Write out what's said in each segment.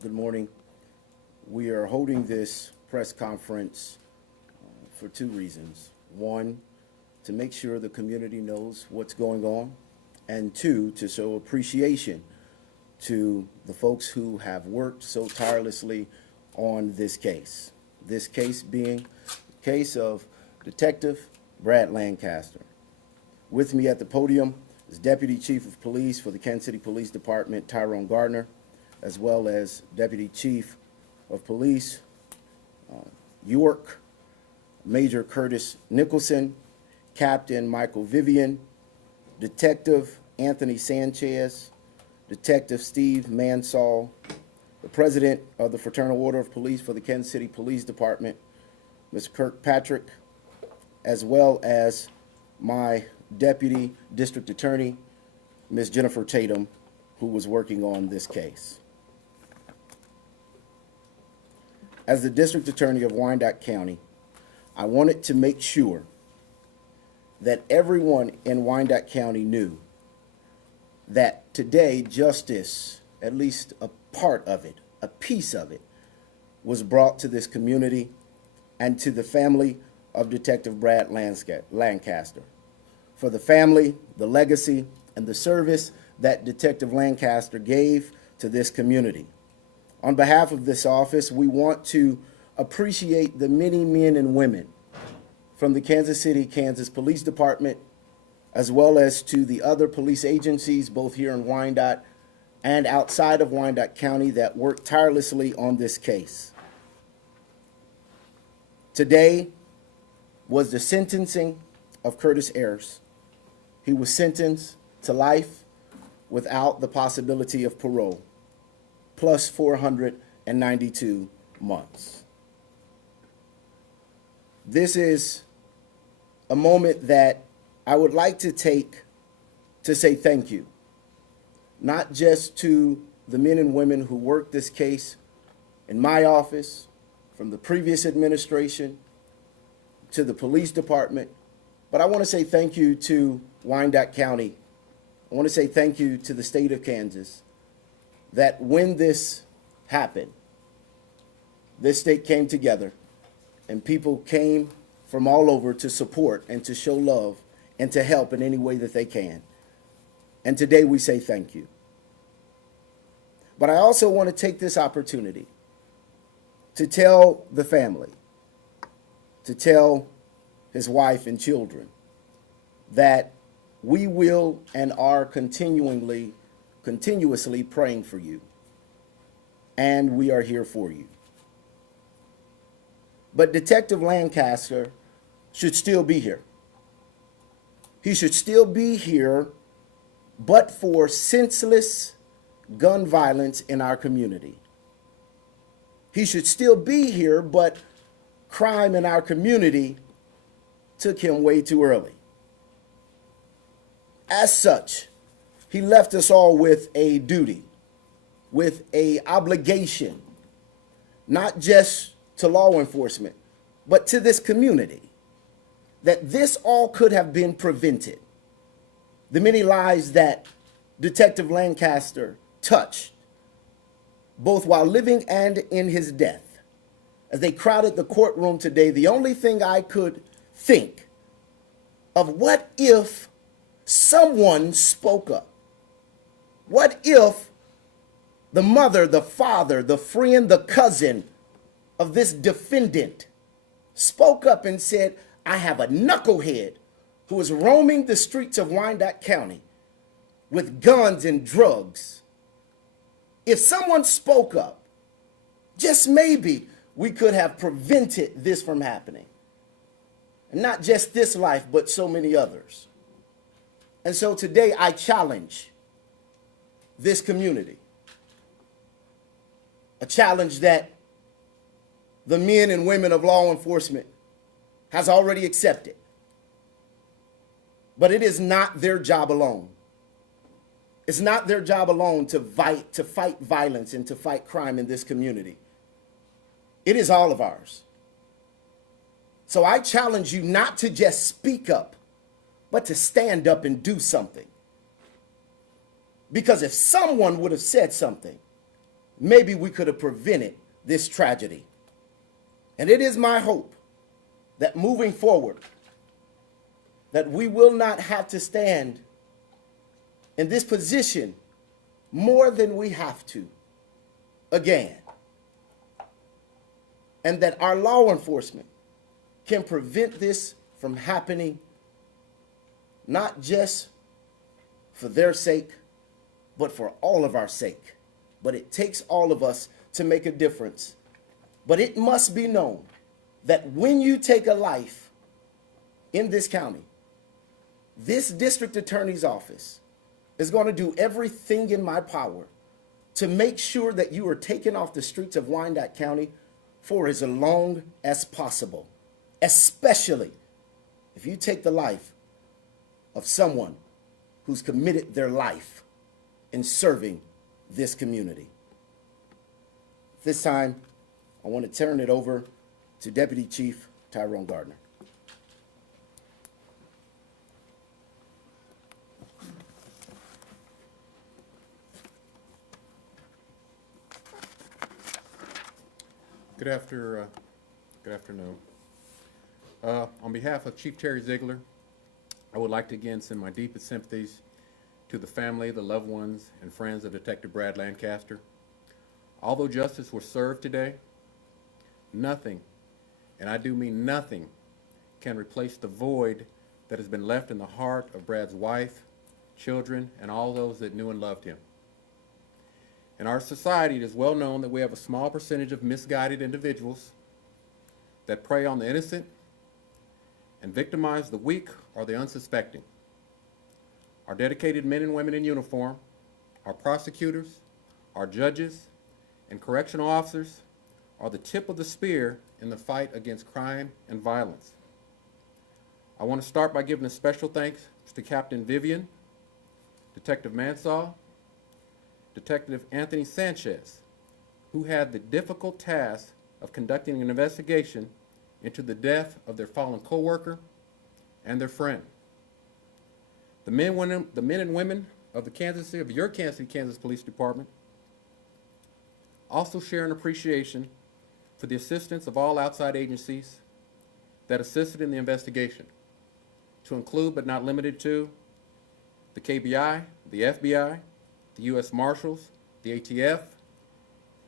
Good morning. We are holding this press conference for two reasons. One, to make sure the community knows what's going on, and two, to show appreciation to the folks who have worked so tirelessly on this case. This case being the case of Detective Brad Lancaster. With me at the podium is Deputy Chief of Police for the Kansas City Police Department, Tyrone Gardner, as well as Deputy Chief of Police, York, Major Curtis Nicholson, Captain Michael Vivian, Detective Anthony Sanchez, Detective Steve Mansall, the President of the Fraternal Order of Police for the Kansas City Police Department, Mr. Kirkpatrick, as well as my Deputy District Attorney, Ms. Jennifer Tatum, who was working on this case. As the District Attorney of Wyandotte County, I wanted to make sure that everyone in Wyandotte County knew that today justice, at least a part of it, a piece of it, was brought to this community and to the family of Detective Brad Lancaster. For the family, the legacy, and the service that Detective Lancaster gave to this community. On behalf of this office, we want to appreciate the many men and women from the Kansas City, Kansas Police Department, as well as to the other police agencies, both here in Wyandotte and outside of Wyandotte County, that worked tirelessly on this case. Today was the sentencing of Curtis Ayers. He was sentenced to life without the possibility of parole, plus 492 months. This is a moment that I would like to take to say thank you, not just to the men and women who worked this case in my office, from the previous administration to the police department, but I want to say thank you to Wyandotte County. I want to say thank you to the state of Kansas, that when this happened, this state came together and people came from all over to support and to show love and to help in any way that they can. And today we say thank you. But I also want to take this opportunity to tell the family, to tell his wife and children, that we will and are continuously praying for you, and we are here for you. But Detective Lancaster should still be here. He should still be here, but for senseless gun violence in our community. He should still be here, but crime in our community took him way too early. As such, he left us all with a duty, with an obligation, not just to law enforcement, but to this community, that this all could have been prevented. The many lives that Detective Lancaster touched, both while living and in his death. As they crowded the courtroom today, the only thing I could think of, what if someone spoke up? What if the mother, the father, the friend, the cousin of this defendant spoke up and said, I have a knucklehead who is roaming the streets of Wyandotte County with guns and drugs. If someone spoke up, just maybe we could have prevented this from happening. And not just this life, but so many others. And so today I challenge this community. A challenge that the men and women of law enforcement has already accepted. But it is not their job alone. It's not their job alone to fight violence and to fight crime in this community. It is all of ours. So I challenge you not to just speak up, but to stand up and do something. Because if someone would have said something, maybe we could have prevented this tragedy. And it is my hope that moving forward, that we will not have to stand in this position more than we have to again. And that our law enforcement can prevent this from happening, not just for their sake, but for all of our sake. But it takes all of us to make a difference. But it must be known that when you take a life in this county, this district attorney's office is going to do everything in my power to make sure that you are taken off the streets of Wyandotte County for as long as possible, especially if you take the life of someone who's committed their life in serving this community. This time, I want to turn it over to Deputy Chief Tyrone Gardner. Good afternoon. On behalf of Chief Terry Ziegler, I would like to again send my deepest sympathies to the family, the loved ones, and friends of Detective Brad Lancaster. Although justice was served today, nothing, and I do mean nothing, can replace the void that has been left in the heart of Brad's wife, children, and all those that knew and loved him. In our society, it is well known that we have a small percentage of misguided individuals that prey on the innocent and victimize the weak or the unsuspecting. Our dedicated men and women in uniform, our prosecutors, our judges, and correctional officers are the tip of the spear in the fight against crime and violence. I want to start by giving a special thanks to Captain Vivian, Detective Mansall, Detective Anthony Sanchez, who had the difficult task of conducting an investigation into the death of their fallen coworker and their friend. The men and women of your Kansas City, Kansas Police Department also share an appreciation for the assistance of all outside agencies that assisted in the investigation, to include but not limited to the KBI, the FBI, the U.S. Marshals, the ATF,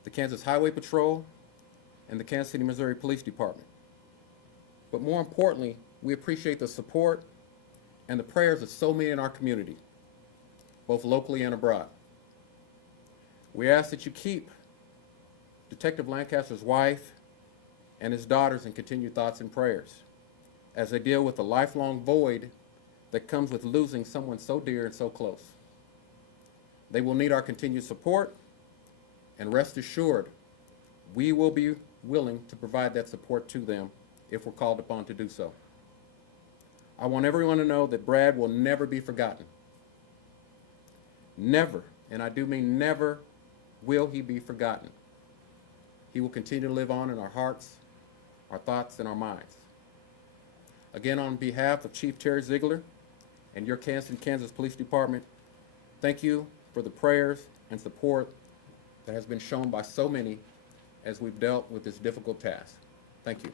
the Kansas Highway Patrol, and the Kansas City, Missouri Police Department. But more importantly, we appreciate the support and the prayers of so many in our community, both locally and abroad. We ask that you keep Detective Lancaster's wife and his daughters in continued thoughts and prayers as they deal with the lifelong void that comes with losing someone so dear and so close. They will need our continued support, and rest assured, we will be willing to provide that support to them if we're called upon to do so. I want everyone to know that Brad will never be forgotten. Never, and I do mean never, will he be forgotten. He will continue to live on in our hearts, our thoughts, and our minds. Again, on behalf of Chief Terry Ziegler and your Kansas Police Department, thank you for the prayers and support that has been shown by so many as we've dealt with this difficult task. Thank you.